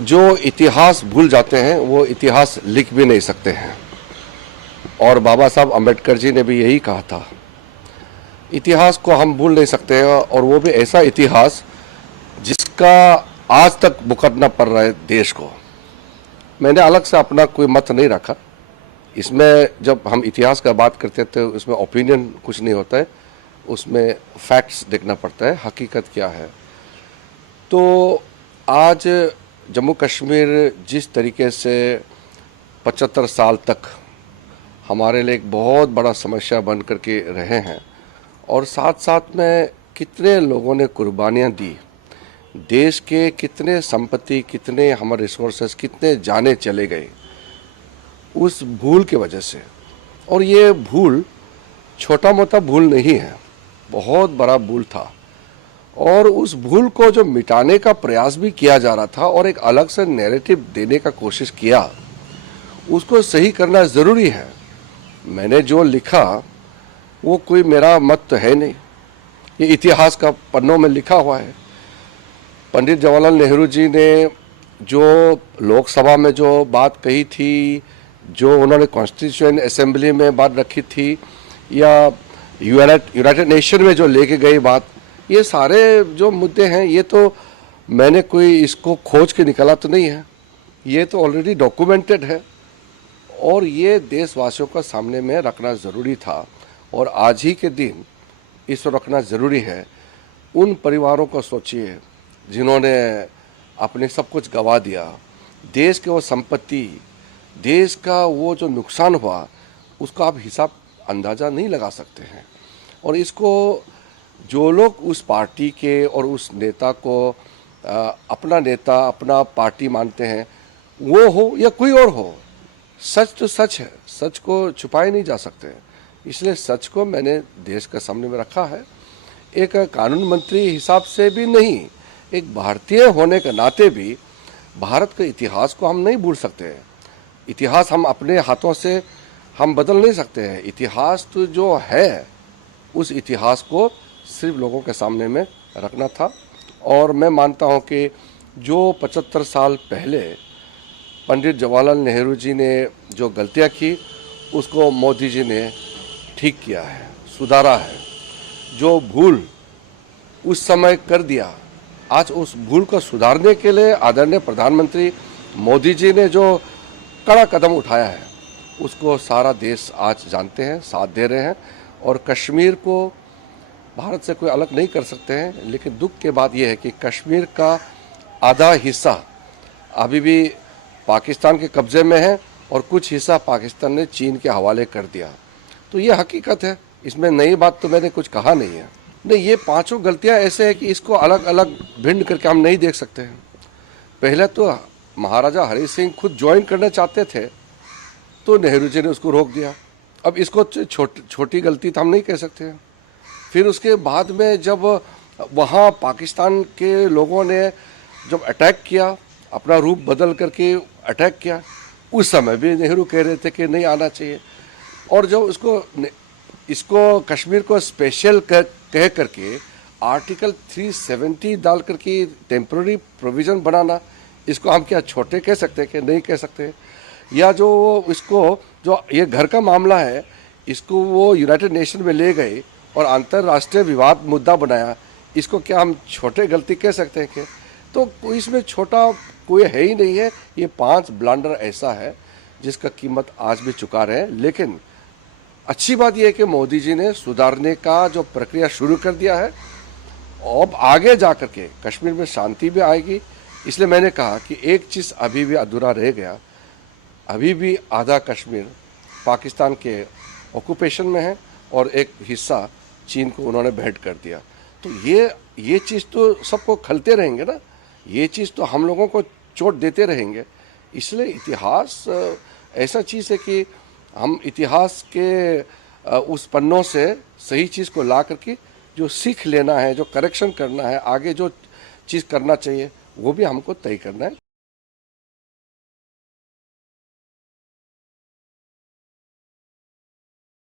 जो इतिहास भूल जाते हैं वो इतिहास लिख भी नहीं सकते हैं। और बाबा साहब अम्बेडकर जी ने भी यही कहा था, इतिहास को हम भूल नहीं सकते हैं, और वो भी ऐसा इतिहास जिसका आज तक मुकदमा पड़ रहा है देश को। मैंने अलग से अपना कोई मत नहीं रखा इसमें। जब हम इतिहास का बात करते थे उसमें ओपिनियन कुछ नहीं होता है, उसमें फैक्ट्स देखना पड़ता है, हकीकत क्या है। तो आज जम्मू कश्मीर जिस तरीके से 75 साल तक हमारे लिए एक बहुत बड़ा समस्या बन करके रहे हैं, और साथ साथ में कितने लोगों ने कुर्बानियाँ दी, देश के कितने संपत्ति, कितने हमारे रिसोर्सेस, कितने जाने चले गए उस भूल की वजह से। और ये भूल छोटा मोटा भूल नहीं है, बहुत बड़ा भूल था। और उस भूल को जो मिटाने का प्रयास भी किया जा रहा था और एक अलग से नैरेटिव देने का कोशिश किया, उसको सही करना ज़रूरी है। मैंने जो लिखा वो कोई मेरा मत तो है नहीं, ये इतिहास का पन्नों में लिखा हुआ है। पंडित जवाहरलाल नेहरू जी ने जो लोकसभा में जो बात कही थी, जो उन्होंने कॉन्स्टिट्यूएंट असेंबली में बात रखी थी, या यूनाइटेड नेशन में जो लेके गई बात, ये सारे जो मुद्दे हैं, ये तो मैंने कोई इसको खोज के निकाला तो नहीं है, ये तो ऑलरेडी डॉक्यूमेंटेड है। और ये देशवासियों का सामने में रखना ज़रूरी था, और आज ही के दिन इसको रखना ज़रूरी है। उन परिवारों को सोचिए जिन्होंने अपने सब कुछ गंवा दिया, देश के वो संपत्ति, देश का वो जो नुकसान हुआ, उसका आप हिसाब अंदाज़ा नहीं लगा सकते हैं। और इसको जो लोग उस पार्टी के और उस नेता को अपना नेता, अपना पार्टी मानते हैं, वो हो या कोई और हो, सच तो सच है, सच को छुपाए नहीं जा सकते। इसलिए सच को मैंने देश के सामने में रखा है। एक कानून मंत्री हिसाब से भी नहीं, एक भारतीय होने के नाते भी भारत के इतिहास को हम नहीं भूल सकते। इतिहास हम अपने हाथों से हम बदल नहीं सकते हैं। इतिहास तो जो है, उस इतिहास को सिर्फ लोगों के सामने में रखना था। और मैं मानता हूं कि जो 75 साल पहले पंडित जवाहरलाल नेहरू जी ने जो गलतियां की, उसको मोदी जी ने ठीक किया है, सुधारा है। जो भूल उस समय कर दिया, आज उस भूल को सुधारने के लिए आदरणीय प्रधानमंत्री मोदी जी ने जो कड़ा कदम उठाया है, उसको सारा देश आज जानते हैं, साथ दे रहे हैं। और कश्मीर को भारत से कोई अलग नहीं कर सकते हैं। लेकिन दुख के बात यह है कि कश्मीर का आधा हिस्सा अभी भी पाकिस्तान के कब्जे में है, और कुछ हिस्सा पाकिस्तान ने चीन के हवाले कर दिया। तो ये हकीकत है, इसमें नई बात तो मैंने कुछ कहा नहीं है। नहीं, ये पांचों गलतियां ऐसे हैं कि इसको अलग अलग भिन्न करके हम नहीं देख सकते हैं। पहले तो महाराजा हरि सिंह खुद ज्वाइन करना चाहते थे, तो नेहरू जी ने उसको रोक दिया। अब इसको छोटी गलती तो हम नहीं कह सकते हैं। फिर उसके बाद में जब वहाँ पाकिस्तान के लोगों ने जब अटैक किया, अपना रूप बदल करके अटैक किया, उस समय भी नेहरू कह रहे थे कि नहीं आना चाहिए। और जो इसको कश्मीर को स्पेशल कह करके आर्टिकल 370 डाल करके टेम्पररी प्रोविज़न बनाना, इसको हम क्या छोटे कह सकते हैं कि नहीं कह सकते? या जो इसको जो ये घर का मामला है, इसको वो यूनाइटेड नेशन में ले गए और अंतर्राष्ट्रीय विवाद मुद्दा बनाया, इसको क्या हम छोटे गलती कह सकते हैं? कि तो इसमें छोटा कोई है ही नहीं है। ये 5 ब्लंडर ऐसा है जिसका कीमत आज भी चुका रहे हैं। लेकिन अच्छी बात यह है कि मोदी जी ने सुधारने का जो प्रक्रिया शुरू कर दिया है। अब आगे जा कर के कश्मीर में शांति भी आएगी। इसलिए मैंने कहा कि एक चीज़ अभी भी अधूरा रह गया, अभी भी आधा कश्मीर पाकिस्तान के ऑक्यूपेशन में है और एक हिस्सा चीन को उन्होंने भेंट कर दिया। तो ये चीज़ तो सबको खलते रहेंगे ना, ये चीज़ तो हम लोगों को चोट देते रहेंगे। इसलिए इतिहास ऐसा चीज़ है कि हम इतिहास के उस पन्नों से सही चीज़ को ला करके जो सीख लेना है, जो करेक्शन करना है, आगे जो चीज़ करना चाहिए, वो भी हमको तय करना है।